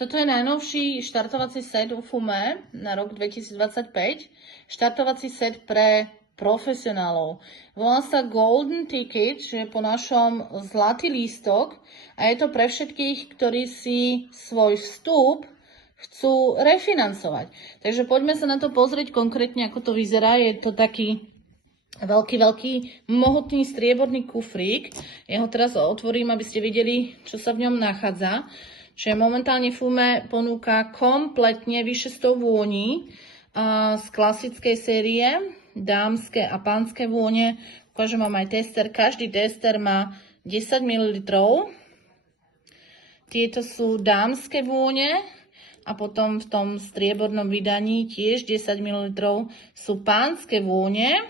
Toto je najnovší štartovací set u FUME na rok 2025. Štartovací set pre profesionálov. Volá sa Golden Ticket, že je po našom zlatý lístok a je to pre všetkých, ktorí si svoj vstup chcú refinancovať. Takže poďme sa na to pozrieť konkrétne, ako to vyzerá. Je to taký veľký, mohutný strieborný kufrík. Ja ho teraz otvorím, aby ste videli, čo sa v ňom nachádza. Čiže momentálne FUME ponúka kompletne vyše 100 vôní z klasickej série, dámske a pánske vône. Ukážem vám aj tester. Každý tester má 10 ml. Tieto sú dámske vône a potom v tom striebornom vydaní tiež 10 ml sú pánske vône.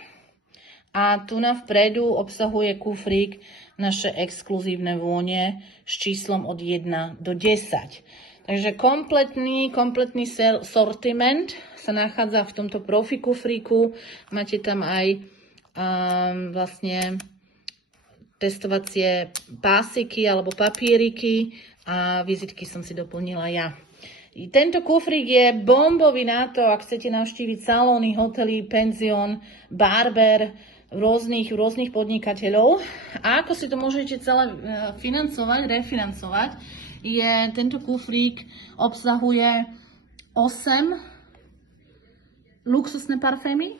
A tu na vpredu obsahuje kufrík naše exkluzívne vône s číslom od 1 do 10. Takže kompletný sortiment sa nachádza v tomto profi kufríku. Máte tam aj vlastne testovacie pásiky alebo papieriky a vizitky som si doplnila ja. Tento kufrík je bombový na to, ak chcete navštíviť salóny, hotely, penzión, barber, rôznych podnikateľov. A ako si to môžete celé refinancovať, je tento kufrík obsahuje 8 luxusné parfémy.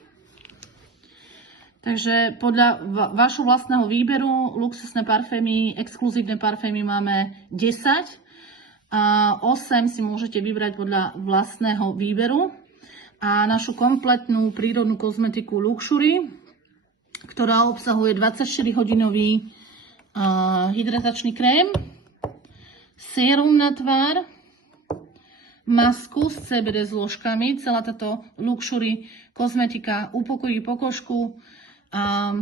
Takže podľa vašho vlastného výberu luxusné parfémy, exkluzívne parfémy máme 10 a 8 si môžete vybrať podľa vlastného výberu. A našu kompletnú prírodnú kozmetiku Luxury, ktorá obsahuje 24-hodinový hydratačný krém, sérum na tvár, masku s CBD zložkami. Celá táto Luxury kozmetika upokojí pokožku a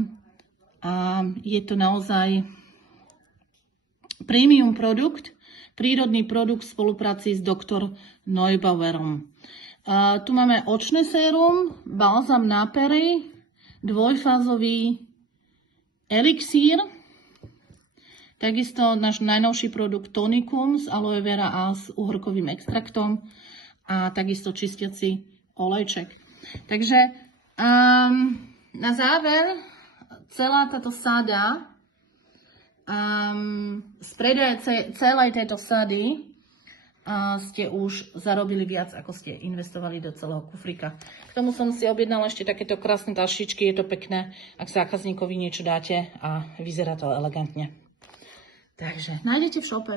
je to naozaj premium produkt, prírodný produkt v spolupráci s Dr. Neubauerom. Tu máme očné sérum, balzam na pery, dvojfázový elixír, takisto náš najnovší produkt tonikum z aloe vera a s uhorkovým extraktom a takisto čistiaci olejček. Takže na záver celá táto sáda z predaja celej tejto sady ste už zarobili viac, ako ste investovali do celého kufrika. K tomu som si objednala ešte takéto krásne tašičky. Je to pekné, ak zákazníkovi niečo dáte a vyzerá to elegantne. Takže nájdete v šope.